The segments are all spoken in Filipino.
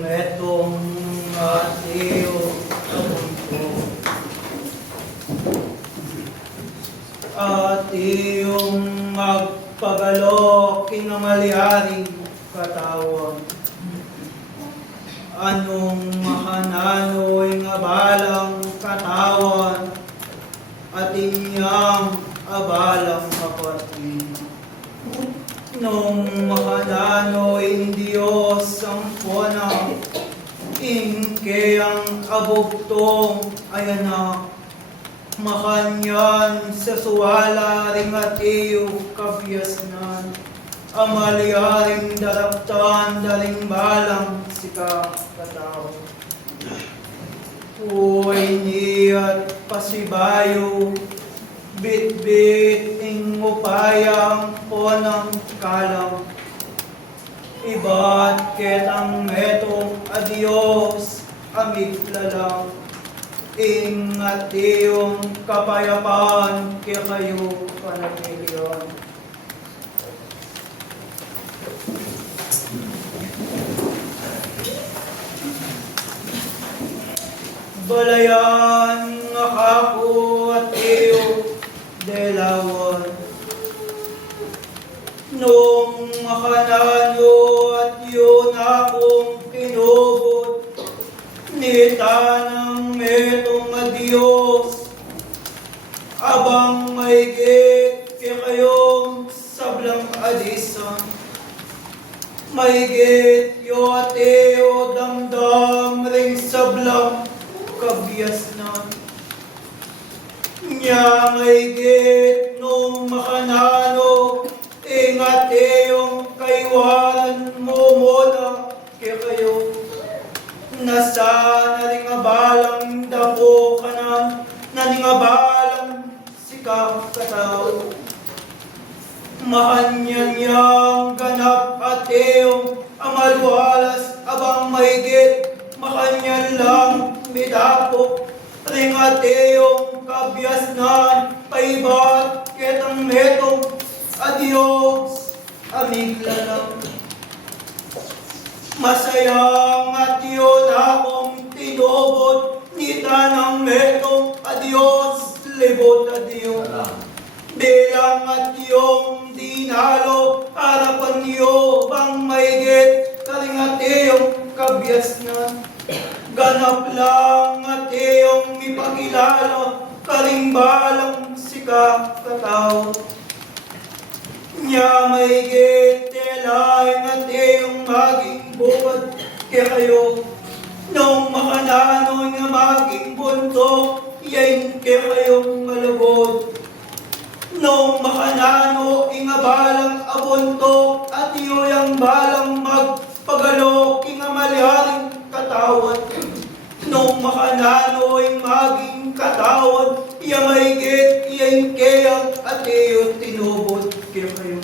Metong Mateo Abunto at iyong magpagalo kinamaliharing katawan. Anong mahanano'y nga balang katawan at inyang abalang kapatid. Nung mahanano'y Diyos ang punang inke ang abugtong ay anak. Makanyan sa suwala ring atiyo kabyasnan. Amaliaring daraptan daring balang sika katao. Uy niya't pasibayo, bit-bit ing upayang ponang kalang. Iba't ketang metong adios amig lalang. Ingat iyong kapayapaan kaya kayo panagmilyon. Balayan nga kako at iyo delawan. Nung makanano at yun akong kinubot, nitanang metong Diyos, abang maigit kaya kayong sablang adisan. Maigit yo ateo damdam ring sablang kabyasnan. Nya maigit nung makanano, ingat yung kaywan mo muna kaya kayo. Nasa naring abalang dako ka na, naring abalang sika katao. Makanyan yang ganap at yung amalwalas abang maigit, makanyan lang midapok. Ring at yung kabyasnan, paibat ketang metong adios amigla lang. Masayang at yun akong tinubod, nita ng metong adios, libot adios. Bilang at yung dinalo, harapan niyo bang maigit, karing at yung kabyasnan. Ganap lang at yung mipagilala, karing balang sika katao. Nya maigit telay at yung maging bukod kaya kayo. Nung makanano nga maging bunto, yain kaya kayong malabot. Nung makanano inga balang abunto, at yung balang magpagalo inga maliharing katawan. Nung makanano yung maging katawan, iya maigit, iyain kaya at iyo tinubod kaya kayo.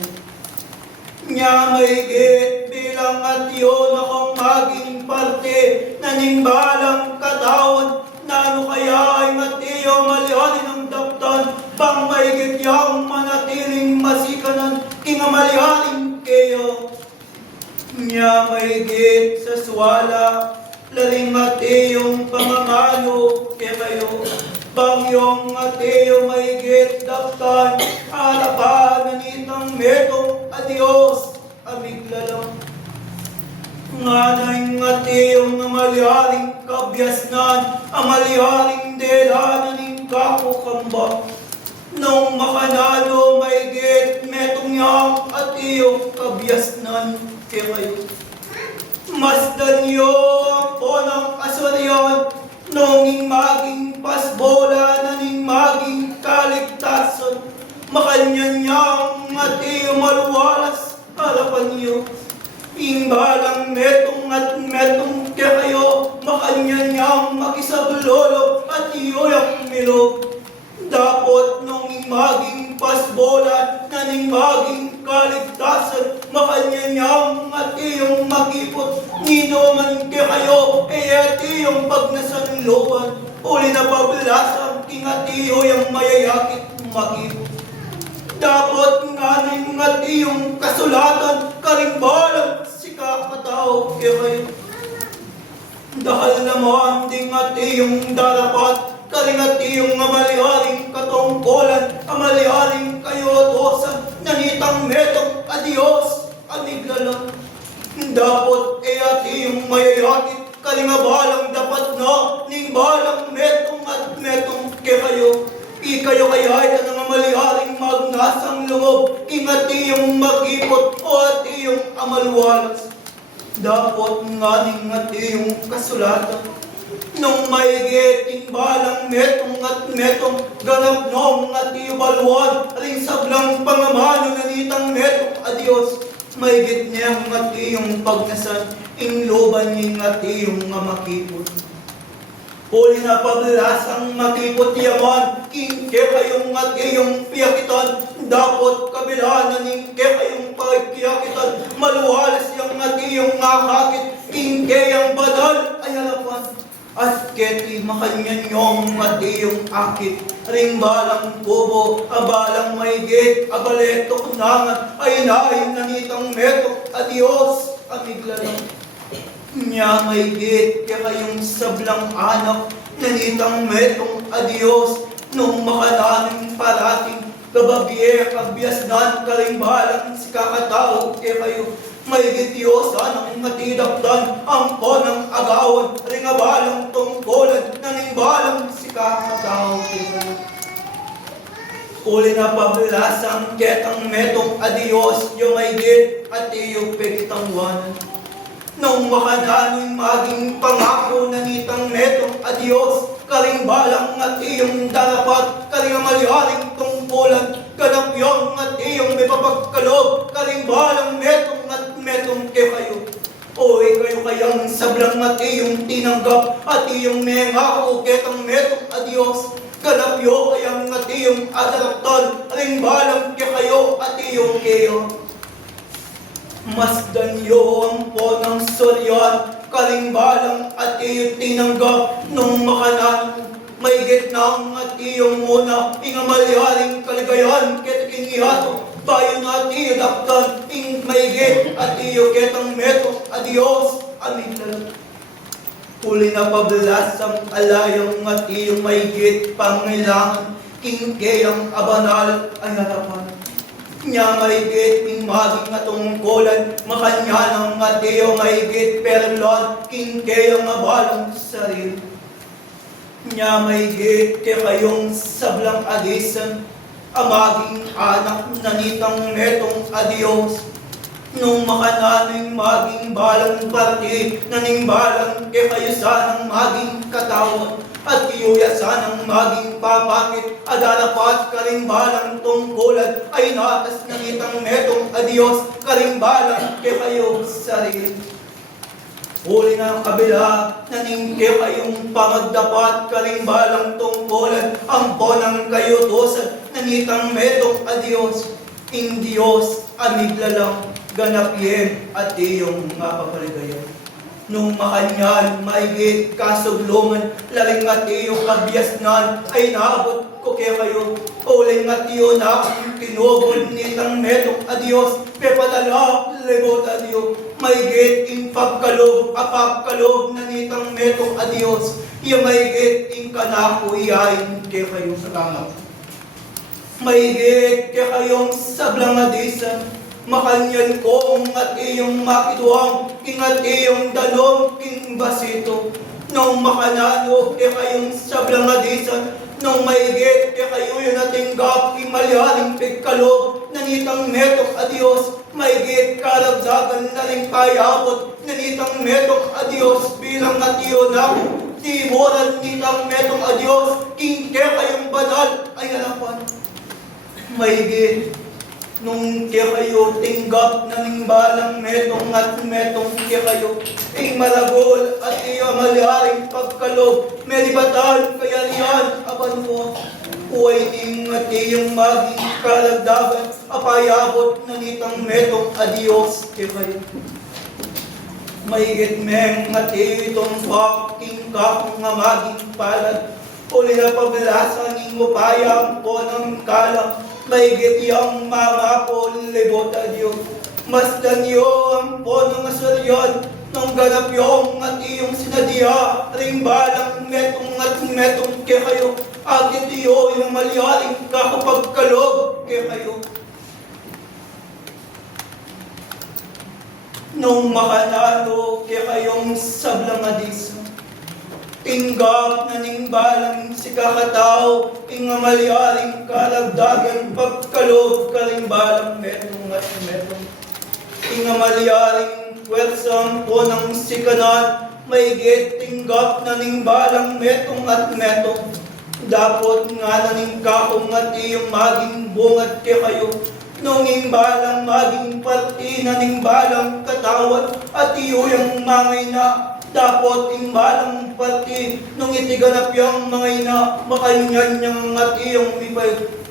Nya maigit bilang at yun akong maging parte, naning balang katawan, nano kaya ay at iyo maliharin ang daptan, bang maigit yang manatiling masikanan, inga maliharing kaya. Nya maigit sa swala, laring atiyong pamamano kaya kayo. Bang yung atiyo maigit daptan, harapan nanitang metong adios amigla lang. Nganay atiyong amaliharing kabyasnan, amaliharing dela naning kakukamba. Nung makanalo maigit metong yang atiyo kabyasnan kaya kayo. Masdan yo ang ponang asoryon, nunging maging pasbola naning maging kaligtasan. Makanyan niyang atiyo maluwalas, harapan niyo. Imbalang metong at metong kayo, makanyanyang makisablolo at iyoyak milog. Dapat nung maging pasbola na ning maging kaligtasan, makanyanyang at iyong makipot, nino man kayo, at iyong pagnasanloban, uli na pablasang kingatiyo yung mayayakit makipot. Dapat nga ning at iyong kasulatan, karimbalang si kakatao kayo. Dahil naman ding at iyong darapat, karingat iyong amaliharing katungkulan, amaliharing kayo tosan, nanitang metong adios, amiglalang. Dapat at iyong mayayakit, karingabalang dapat na, ning balang metong at metong kayo. Ikayo kaya ito ng amaliharing magnasang loob, ingat iyong magipot o at iyong amalwalas. Dapat nga ningat iyong kasulatan, nung maigiting balang metong at metong ganap nung at ibalwan, ring sablang pangamano na nitang metong adios, maigit niyang at iyong pagnasan, ingloban niyang at iyong makipot. Huli na pablasang makipot yaman, kingke kayong at iyong piyakitan, dapat kabila na ningke kayong pagkiyakitan, maluwalas yung at iyong nakakit, kingke yung badal ay harapan. At keti makanyan yung at iyong akit, ring balang kubo, abalang maigit, abaletok nangan, ay nahin na nitang metok, adios, amiglalang. Nya maigit kaya kayong sablang anak, nanitang metong adios, nung makalaning parating, kababye, kabyasdan, karimbalang si kakatao kaya kayo. Maigit Diyosan ang matidakdan, ang ponang agawan, ringabalang tungkulan, nanimbalang si kakatao kaya kayo. Uli na pablasang ketang metong adios, yung maigit at iyong pegitangwanan. Nung makadaning maging pangako na nitang metong adios, karingbalang at iyong darapat, karingamaliharing tungkulan, kanapyong at iyong may papagkalob, karingbalang metong at metong kayo. O kayo kayang sablang at iyong tinanggap, at iyong mengako ketang metong adios, kanapyo kayang at iyong adaraktan, ringbalang kayo at iyong kayo. Masdan yo ang ponang soryan, karingbalang at iyong tinanggap, nung makanan, maigit ng at iyong muna, ingamalyaring kaligayan, ketiking ihato, bayon at iyong daktan, ing maigit at iyong ketang meto, adios, amiglalang. Huli na pablasang alayang at iyong maigit, pangailangan, kingkeyang abanal ay harapan. Nya maigit ing maging atungkulan, makanya ng ateo maigit perlon, kingkeyang abalang sarili. Nya maigit kaya kayong sablang adisan, amaging anak nanitang metong adios, nung makananing maging balang parti, naning balang kaya kayo sanang maging katawan, at iyuya sanang maging papakit, adarapat karimbalang tungkulan, ay natas nangitang metong adios, karimbalang kaya kayo sarili. Huli na ang kabila, naningke kayong pamagdapat, karimbalang tungkulan, ang ponang kayo tosan, nangitang metong adios, ing Diyos, amiglalang, ganapyen at iyong mapapaligayan. Nung makanyan, maigit, kasuglungan, laring at iyong kabyasnan, ay naabot ko kaya kayo. Uling at iyo na akong tinubol nitang metong adios, pepadala, lebot adiyo, maigit, ing pagkalog, apapkalog na nitang metong adios, yung maigit, ing kanako, iyain kaya kayo sa tama. Maigit, kaya kayong sablang adisan, makanyan ko at iyong makituang, ingat iyong dalong king basito. Nung makanano, kaya kayong sablang adisan, nung maigit, kaya kayo yun natinggap, imalyaring pigkalog, nanitang metong adios, maigit karagdagan na rin kayabot, nanitang metong adios, bilang at iyo na tiboran nitang metong adios, king kaya kayong banal ay harapan. Maigit, Nung kayo tinggap na nimbalang metong at metong kayo, ing maragol at iyo malyaring pagkalog, meribatan kaya riyan, apan mo, uway ning at iyong maging kalagdagan, apayabot na nitang metong adios kayo. Maigit meng at itong paking kakong nga maging palad, uli na pabalasan ng upayang po ng kalang, maigit yang mga po libot a Diyos. Mas danyo ang po ng asuryon, nung ganap yung at iyong sinadya, ring balang metong at metong kayo, agit iyo yung malyaring kakapagkalog kayo. Nung makanalo kayong sablang adis, tinggap na nimbalang si kakatao, ingamalyaring karagdagan pagkalog kalimbalang metong at metong. Ingamalyaring pwersang po ng sikanan, maigit tinggap na nimbalang metong at metong. Dapot nga na ningkakong at iyong maging bungat kayo, nung imbalang maging parti na nimbalang katawan at iyo yung mangay na dapat imbalang parti nung itiganap yung mangay na makanyan yung at iyong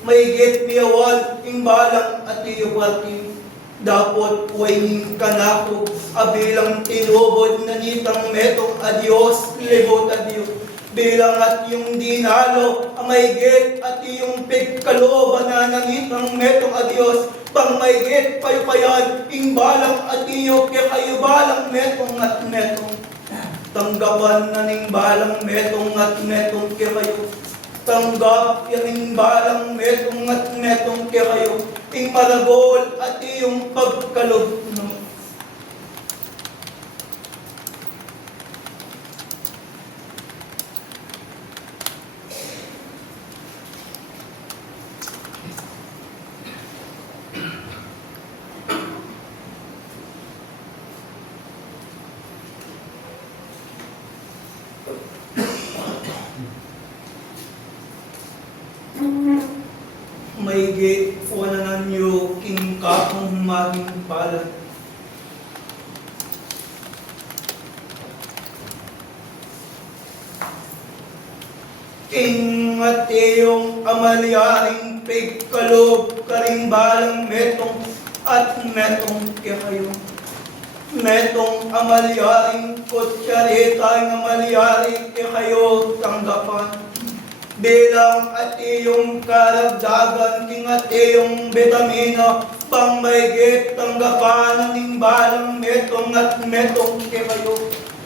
maigit miyawan imbalang at iyo parti dapat waining kanako abilang tinubod na nitang metong adios libot adios bilang at yung dinalo, ang maigit at yung pigkalooban na nangitang metong adios, pang maigit payupayan, imbalang at iyo kayo balang metong at metong. Tanggapan na ning balang metong at metong kayo. Tanggap yaning balang metong at metong kayo. Ing maragol at iyong pagkalog. Maigi wala na niyo king kakong maging palad. King at iyong amalyaring pigkalog karimbalang metong at metong kayo. Metong amalyaring kutsarita ng amalyaring kayo tanggapan. Bilang at iyong karagdagan, king at iyong vitamina, pang maigit tanggapan ng balang metong at metong kayo.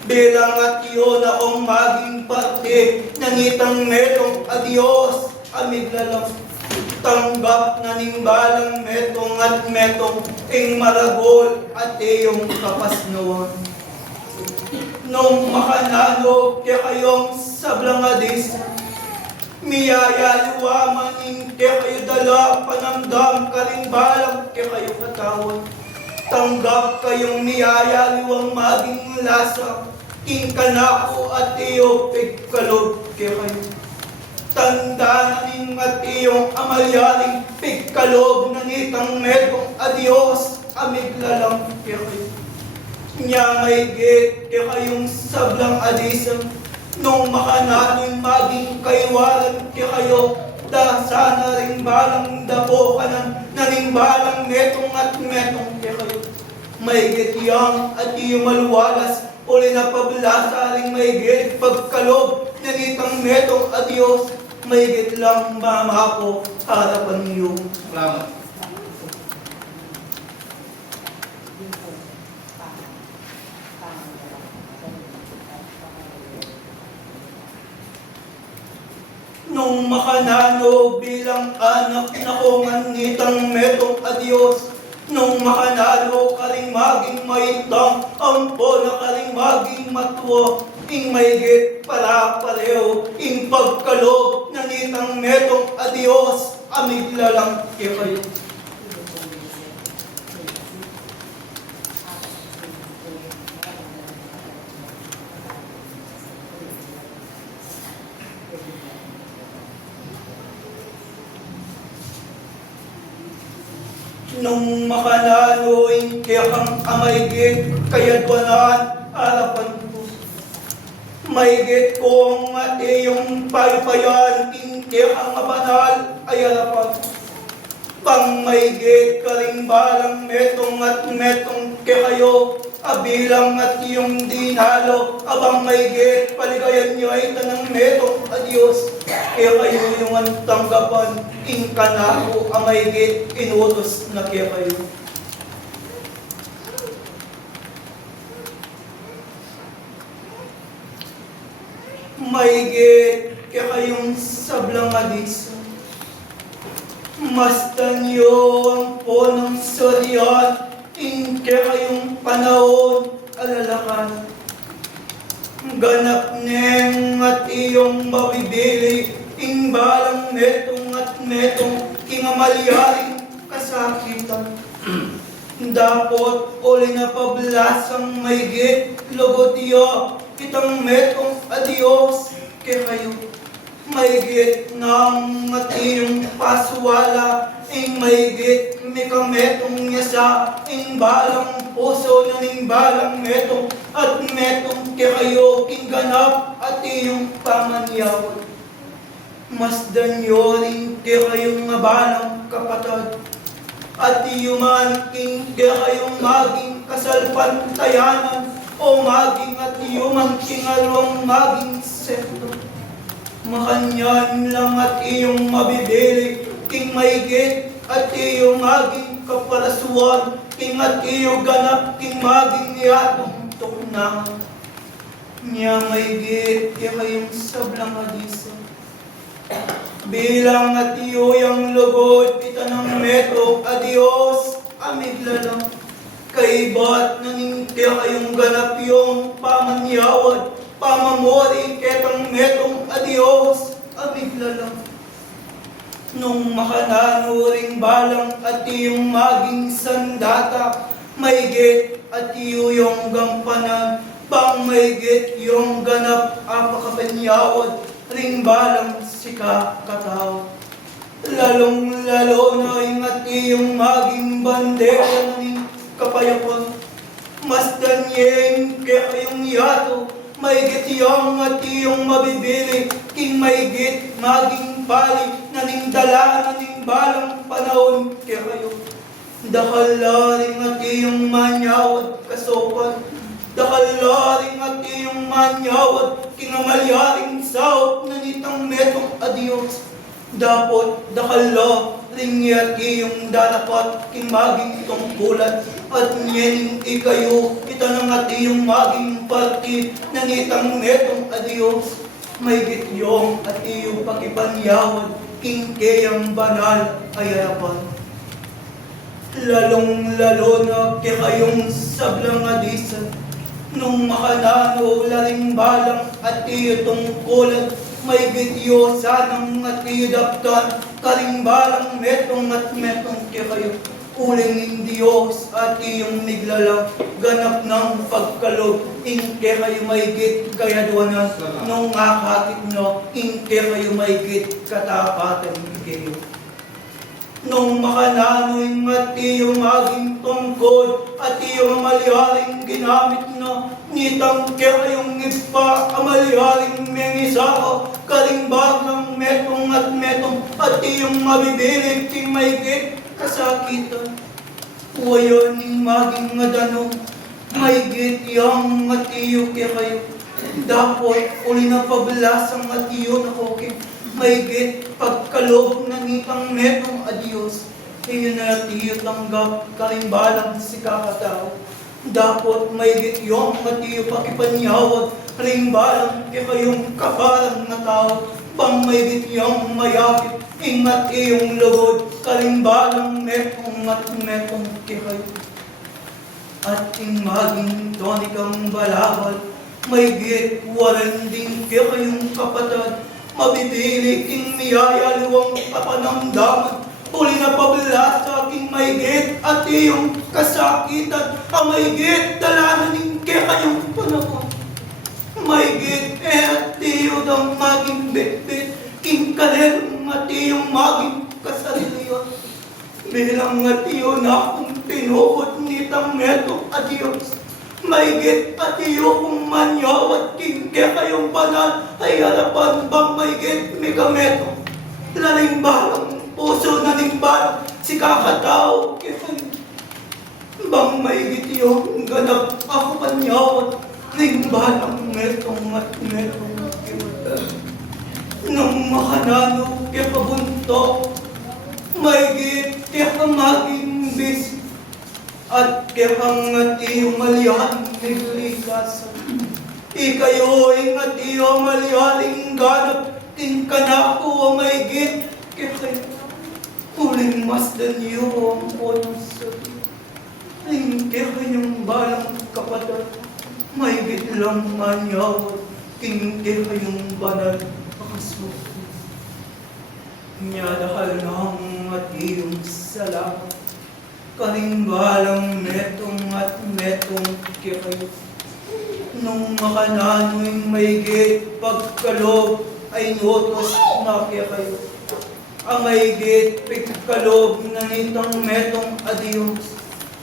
Bilang at iyon akong maging parte, nangitang metong adios, amiglalang. Tanggap na ning balang metong at metong, ing maragol at iyong kapasnawan. Nung makanalo kayong sablang adis, miyaya luwamaning kayo dala panamdam karimbalang kayo katawan. Tanggap kayong miyaya luwang maging lasa, king kanako at iyo pigkalog kayo. Tanda na ning at iyong amalyaring pigkalog na nitang metong adios, amiglalang kayo. Nya maigit kayong sablang adisang, nung makanano'y maging kaywaran kayo, da sana ring balang dapo ka naning balang metong at metong kayo. Maigit yang at iyo maluwalas, uli na pablasa ring maigit pagkalog, nanitang metong adios, maigit lang mama ko harapan niyo. Salamat. Nung makanano bilang anak na kongan nitang metong adios, nung makanalo ka rin maging maitang, ampo na ka rin maging matuwa, ing maigit para pareho, ing pagkalog na nitang metong adios, amiglalang kayo. Nung makananoin kang amaygit kayadwanan harapan ko. Maygit kong at iyong paypayan kang mabanal ay harapan. Pang maygit ka rin balang metong at metong kayo abilang at iyong dinalo abang maygit paligayan niyo ay tanang metong adios kaya kayo yung ang tanggapan inkanako ang maygit inutos na kaya kayo. Maygit kaya kayong sablang adis mastan niyo ang punong suryan inke kayong panahon alalakan. Ganap neng at iyong mabibili balang metong at metong kingamalyaring kasakitan. Dapot uli na pablasang maygit logot iyo kitang metong adios ke kayo. Maygit ng at iyong paswala maygit mikametong nyasa balang puso na balang metong at metong kayo ganap at iyong pamanyaw. Masdan nyo rin kayong mabalang kapatid at iyuman kayong maging kasalpantayanan o maging at iyuman kingalawang maging sento. Makanyan lang at iyong mabibili maygit at iyong maging kaparasuan at iyong ganap maging niyatong tuknang. Niya maygit kayong sablang hadisa. Bilang at iyo'y lugod itanang meto adios amiglalang. Kaibat naningkya kayong ganap yung pamanyawad pamamori ketang metong adios amiglalang. Nung makananuring balang at iyong maging sandata maygit at iyong gampanan bang maygit yung ganap apakapanyawad ring balang sika kataw. Lalong lalo na ingat iyong maging bandera ng kapayapon. Mas danyeng kaya kayong yato, maygit iyong at iyong mabibili, maygit maging pali na ningdala na balang panahon kaya kayo. Dakalaring at iyong manyawad kasopan, dakalaring at iyong manyawad kingamalyaring saot na nitang metong adios. Dapot dakala ringyat iyong danapat maging tungkulan at nyening ikayo itanang at iyong maging parti na nitang metong adios. Maygit yung at iyong pagipanyawad kayang banal ay harapan. Lalong lalo na kayong sablang adisan nung makanano laring balang at iyo tungkulan maygit iyo sanang at iyo daptan karing balang metong at metong kayo uling Diyos at iyong niglalang ganap ng pagkalog inke kayo maygit kaya duwanan nung akakit no inke kayo maygit katapatan kayo. Nung makanano'y at iyong maging tungkod at iyong amalyaring ginamit na nitang kayong ipa amalyaring mengisao karing bagang metong at iyong mabibilig maygit kasakitan. Wayon ning maging madanong maygit yang at iyo kayo. Dapot uli na pablasang at iyo na kokin maygit pagkaloob na nitang metong adios. Iyo na tiyo tanggap kalimbalang si kakatao. Dapot maygit yung at iyo pakipanyawag rimbalang kayong kaparang na tao. Pang maygit yung mayakit ingat iyong lugod kalimbalang metong at metong kayo. At maging tonikang balawal maygit waran din kayong kapatid. Mabibili miyaya luwang kapanamdaman. Uli na pabla sa aking maygit at iyong kasakitan. Ang maygit dalanan kayong panahon. Maygit at iyo ng maging bitbit. Kalelong at iyong maging kasariliyon. Bilang at iyo na akong tinuot nitang meto at Diyos. Maigit at iyo kung manyawat king kayong banal ay harapan bang maigit migameto. Lalimbalang puso na limbalang si kakatao kaya bang maigit iyo ganap ako manyawat limbalang metong at metong kaya. Nung makanano kaya pabuntok maigit kaya maging bis at kaya at iyo malihan naglikasan. Ikayo ingat iyo malihaling ganap ting kanako maigit kaya kayo. Huling masdan iyo ang punong sabi. Ay kaya kayong balang kapatid. Maigit lang manyawat king kaya kayong banal makaswak. Nyadahal ng at iyong salamat. Kalimbalang metong at metong kikayo. Nung makanano'y maigit pagkalob ay nutos na kikayo. Ang maigit pagkalob na nitong metong adiyos.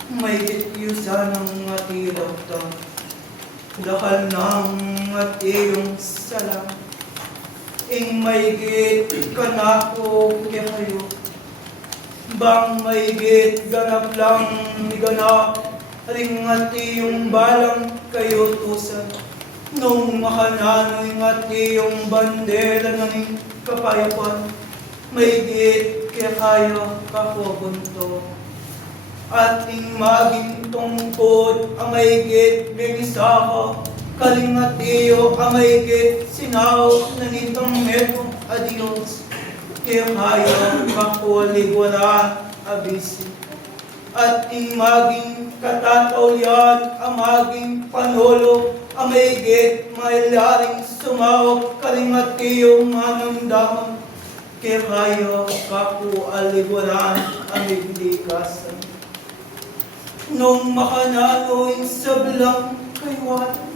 Maigit yusa ng atiraptang. Dahal ng at iyong salamat. Ing maigit kanako kikayo. Bang maigit ganap lang ni ganap. Ringati yung balang kayo tusan. Nung makanano'y ngati yung bandera ng kapayapan. Maigit kaya kayo kakubunto. At ing maging tungkod ang maigit bigisa ko. Kalingatiyo ang maigit sinaw na nitong metong adios. Kaya kayo kakuligwara abisi. At ing maging katatawyan ang maging panolo ang maigit mailaring sumawag kalingatiyo manamdaman. Kaya kayo kakualigwaran ang iglikasan. Nung makanano'y sablang kaywatan.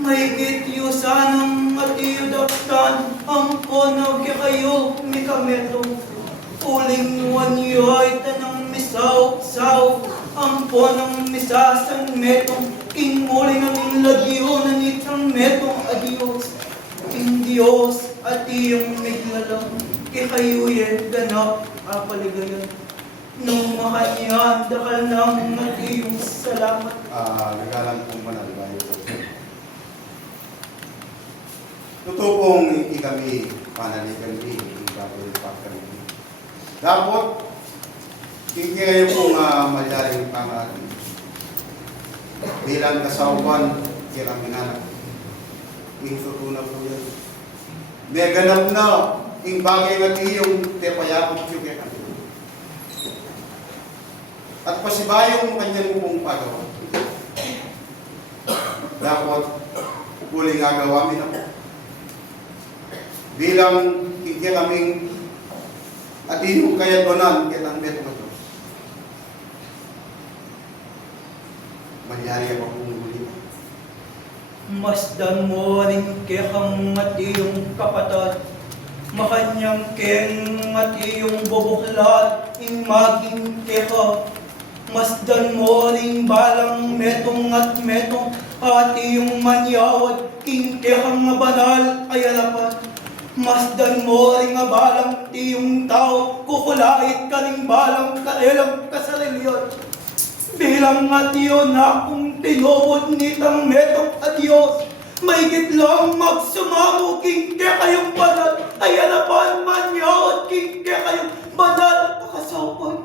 Maigit yusa ng atiyo daptan ang konaw kaya kayo mikameto. Uling wanyo ay tanang misaw-saw ang ponang misasan metong kinmuling ang lagyo na nitang metong adios. King Diyos at iyong miglalang kaya kayo yan ganap apaligayan. Nung makanyan dakal ng atiyong salamat. Nagalang pong manalibayo po. Totoo pong hindi kami panaligan din, hindi kami kami. Dapat, hindi kayo pong malaring pangalan. Bilang kasawan, kirang inanak. Yung tutunan po yan. May ganap na, yung bagay na yung tepayakot yung kaya. At pasibayong kanyang pong pagawa. Dapat, huling agawa min ako. Bilang hindi kaming at yung kaya donan kitang bet mo to. Manyari ako kung huli. Masdan mo rin kekang mati yung kapatid. Makanyang keng mati yung bubuklat. Ing maging keka. Masdan mo rin balang metong at metong. Ati yung manyawad. King kekang banal ay alapan. Masdan mo rin nga balang tiyong tao, kukulait ka rin balang kalelang kasarilyon. Bilang nga tiyo na kung tinuod nitang metong adios, maigit lang magsumamo king kaya kayong banal, ay alapan man yaot king kaya kayong banal pakasapan.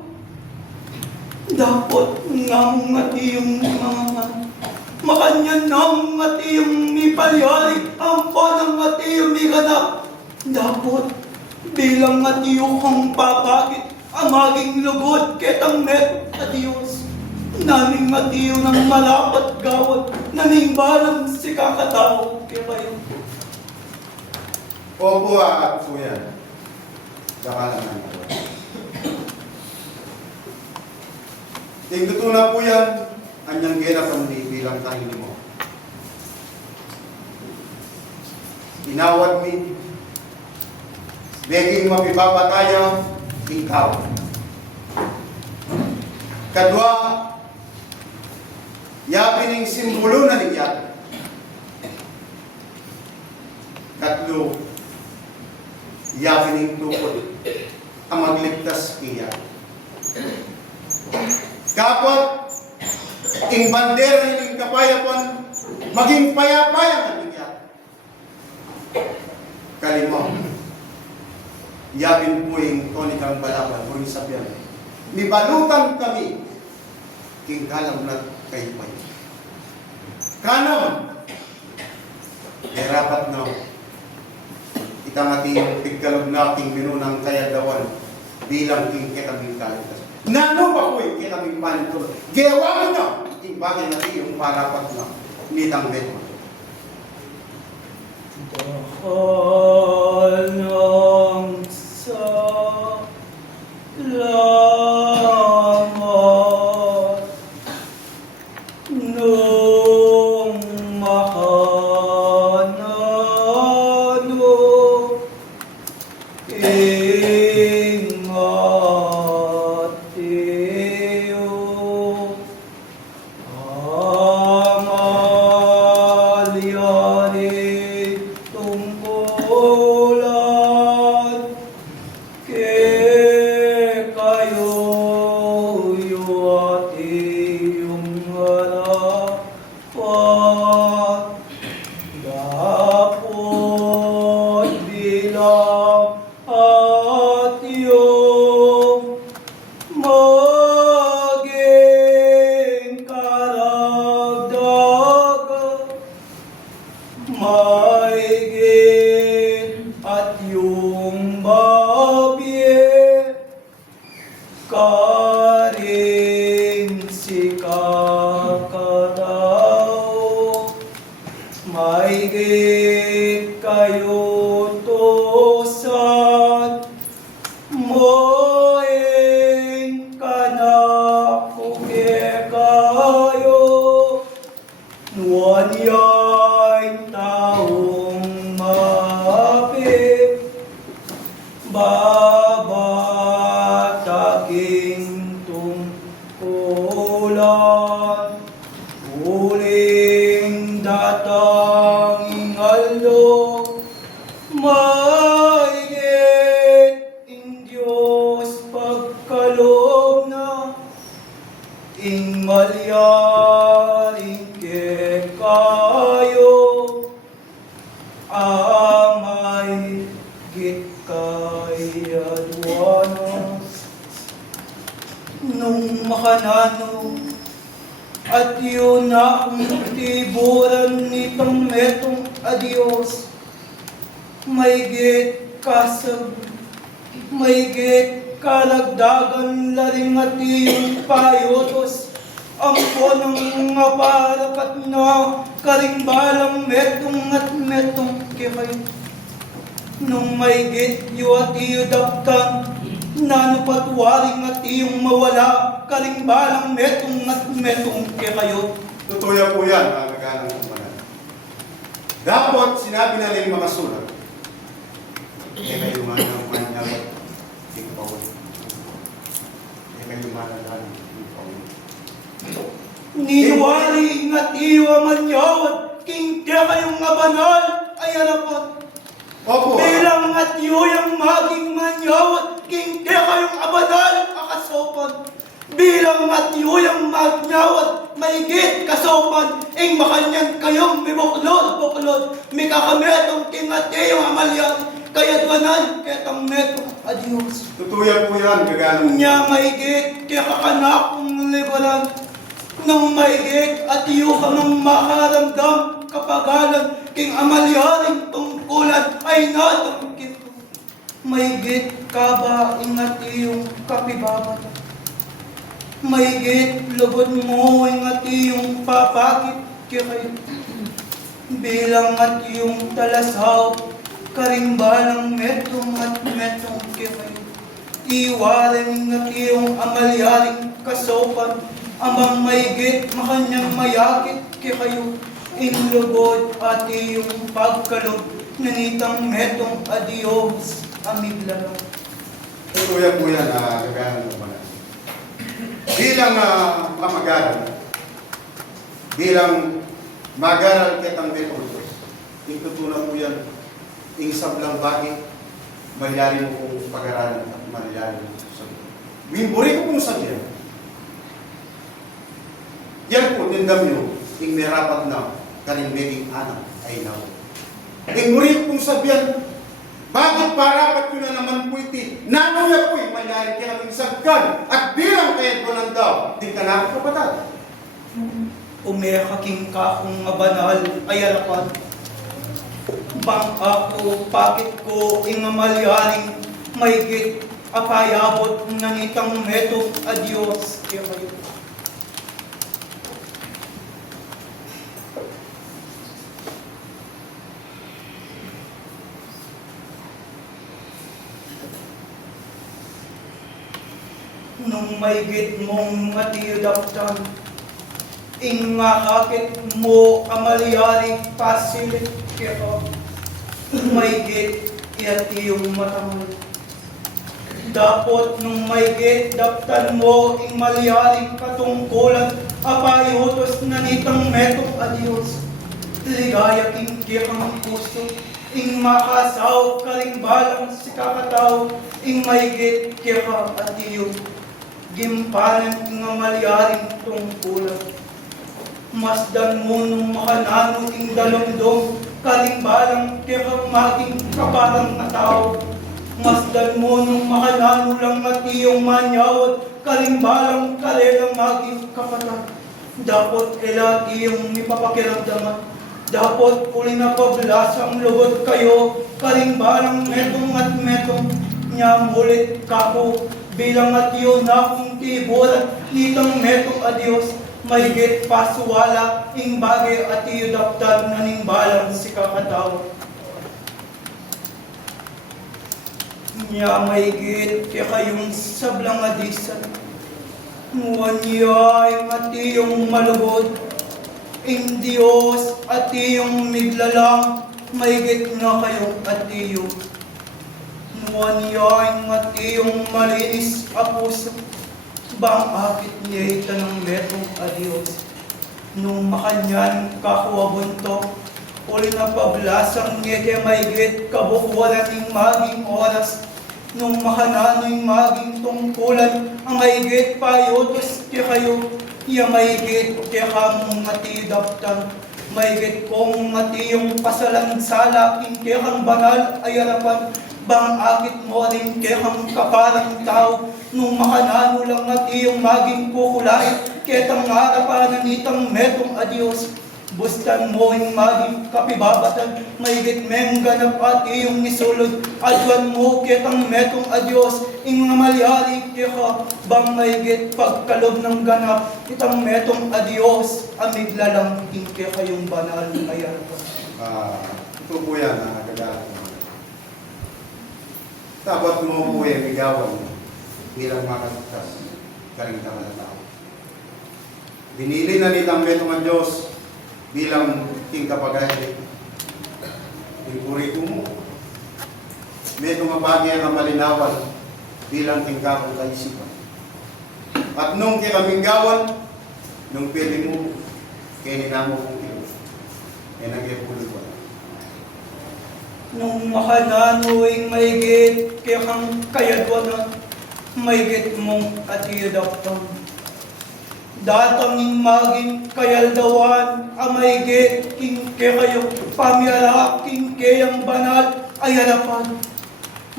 Dapat nga tiyong mga makanyan nga tiyong mipalyari, ang panang nga tiyong miganap. Dapat bilang atiyo kang papakit ang maging lugod ketang met at Diyos. Naming atiyo ng malapat gawad, nanimbalang si kakatao kaya kayo. Opo, at po yan. Kakalangan po. Tingtutunan po yan, anyang gena pandi bilang tayo mo. Inawad mi, Beging mapipapataya, ikaw. Kadwa, yapining simbolo na niya. Katlo, yapining tukod ang magligtas kiya. Kapot, ing bandera ng kapayapan, maging payapaya na niya. Kalima, yapin po yung tonikang balaban, po yung sabihan. Nibalutan kami, king kalam na kayo pa. Kanon, hirapat na itangati yung tigkalog nating minunang kayadawan bilang king kitabing kalitas. Nano ba ko yung kitabing panitulo? Gawa na! Iting bagay natin yung parapat na nitang beto. Dahil ng sa lamat nung mahanano ingat iyo amalyari tungkulan ke kayo at iyong harapan dapat bilang at iyong maging karagdagan maigit at yung babiye karing si kakatao maigit kayo tosan moing kanakuge kayo nuwan ya'y taong mapit babataking tungkulan uling datang ingalok maigit in Diyos pagkaloob na ing malyaring ke kayo amay git kayadwana nung makanano at yun na ang tiburan nitong metong adios maigit kasab maigit kalagdagan laring at iyong payotos ang ponang mga parapat na karingbalang metong at metong kikay nung maigit yu at iyo daptan nanupatwaring at iyong mawala karingbalang metong at metong kikayo. Tutuya po yan, ang nagalang kumanan. Dapat sinabi na rin mga sulat. Kayo nga ng manyabat, king Paul. Kayo manalahan, king Paul. Niwari at iyo manyawat king kayong nga banal ay arapat. Opo. Bilang at yung maging manyawat king kayong abanal akasopan. Bilang at yung magnyawat maigit kasopan ing makanyan kayong bibuklod may kakametong king at yung amalyan kaya't manan ketang metong adios. Tutuya po yan, gagalang. Nya maigit kaya kakanakong libaran nang maigit at iyo ka ng makaramdam kapagalan king amalyaring tungkulan ay natangkit maigit ka ba ingat iyong kapibabat maigit lugod mo ingat iyong papakit kaya bilang at iyong talasaw karimbalang metong at metong kaya iwaring at iyong amalyaring kasopan amang maigit makanyang mayakit kayo inlugod at iyong pagkalog nanitang metong adios amiglalang. Tutuya po yan, gagalang kumanan. Di bilang pamagaran, bilang magaral kitang metodos, itutunan mo yan, ingsab lang bagay, malalim mo kung pag-aralan at malalim mo sa Bimburi ko kung sabihin. Yan po, tindam nyo, ing merapat na kaning meging anak ay naw. Ing muri kong sabihin, bakit parapat ko na naman po iti? Nanuya po'y malalim kaya kaming sagkan at bilang kayo po nang daw, di ka na ako kapatad. Umekaking ka kung mabanal ay arapan. Bang ako, bakit ko ingamalyaring maigit apayabot ng itang meto adios kaya kayo. Nung maigit mong matiyadaptan, ingakakit mo amalyari pasilit kaya maigit iyati yung matamay. Dapat nung maigit daptan mo ing malyaring katungkulan apayutos na nitang metong adios. Ligaya king kiyang puso, ing makasaw kalimbalang si kakataw, ing maigit kiyang atiyo. Gimpanan ing malyaring tungkulan. Masdan mo nung makanano ing dalomdom, kalimbalang kiyang maging kaparang na tao. Masdan mo nung makanano lang matiyong manyawat, kalimbalang kalelang maging kapatid. Dapat kailan iyong ipapakiramdaman. Dapat uli na pablasang lugod kayo, kalimbalang metong at metong nyamulit kako. Bilang atiyo na kung tiburan, nitang metong adios, maigit pasuwala, ing bagay atiyo daptan na ning balang si kakatawa. Nya maigit kaya kayong sablang adisan. Nguanyay atiyong malugod. Ing Diyos atiyong miglalang. Maigit nga kayong atiyo. Nguanyay atiyong malinis a puso. Bang akit niya'y tanang metong adios. Nung makanyan kakuwabuntok. Uli na pablasang ngete maigit kabukuran ng maging oras. Nung makanano'y maging tungkulan, ang maigit payutos ti kayo. Iya maigit ti kamong matidaptan. Maigit kong matiyong pasalansala, king kang banal ay harapan. Bang akit mo rin kang kaparang tao. Nung makanano lang matiyong maging kukulay. Ketang harapan ng itang metong adios. Bustan mo yung maging kapibabatan, maigit meng ganap at iyong nisulod. Adwan mo kitang metong adyos, ing malyari ka, bang maigit pagkalob ng ganap, itang metong adyos, amigla lang tingke kayong banal ayan. Ito po yan, nagagalit naman. Dapat mo po yung bigawan bilang makaligtas, karingtang na tao. Binili na nitang metong adyos, bilang king kapagay, puri mo. May tumabagay ang malinawan bilang king kapong kaisipan. At nung kikaminggawan, nung pwede mo, kaya ninamo kong ilo, ay nag-epuli ko. Nung makanano'y maigit kang kayadwanan, maigit mong atiyadaptan. Datanging maging kayaldawan, amaygit, king kayo, pamyara, king kayang banal, ay harapan.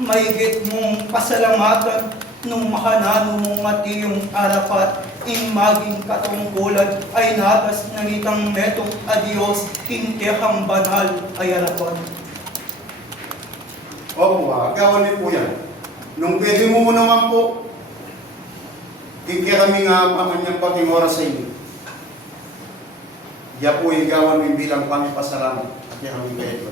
Maygit mong pasalamatan, nung makanano mong matiyong arapat, ing maging katungkulan, ay natas ng itang metong adios, king kayang banal, ay harapan. Opo, agawan niyo po yan. Nung pwede mo naman po, kaya kami nga pamanyang pating oras sa inyo. Diya po igawan mo bilang pangipasalamat at kaya kami kayo ito.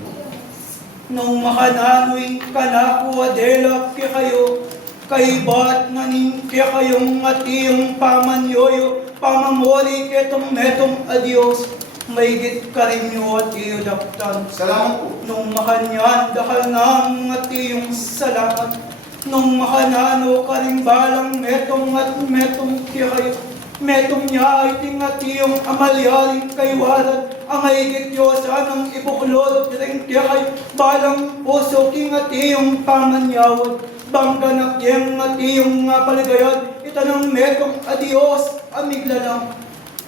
Nung makanano'y kanako adela kaya kayo, kay ba't naning kaya kayong atiyong pamanyoyo, pamamori ketong metong adios, maigit ka rin nyo at iyo daptan. Salamat po. Nung makanyan, dakal ng atiyong salamat, Nung makanano karimbalang metong at metong kirayo, metong niya ay tingatiyong amalyaring kaywaran, ang maigit Diyosa ng ibuklod, ring kay balang puso kingatiyong pamanyawad, bangganak yang ngatiyong nga paligayad, itanang metong adios, amigla lang,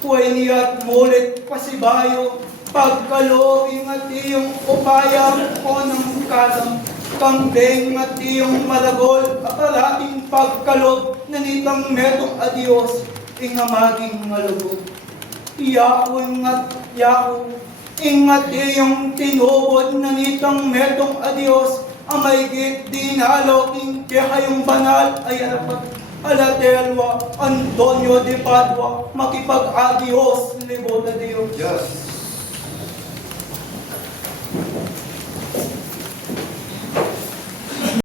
huway niya't mulit pasibayo, pagkalooing ngatiyong upayang ko ng kalam, kambeng ngatiyong malagol, aparating pagkalog, nanitang metong adios, ingamaging malugod. Yakon at yako, ingat yung tinubod na nitang metong adios, ang maigit dinalo, kaya kayong banal ay arapat. Aladelwa, Antonio de Padua, makipag-adios, libota Diyos. Diyos.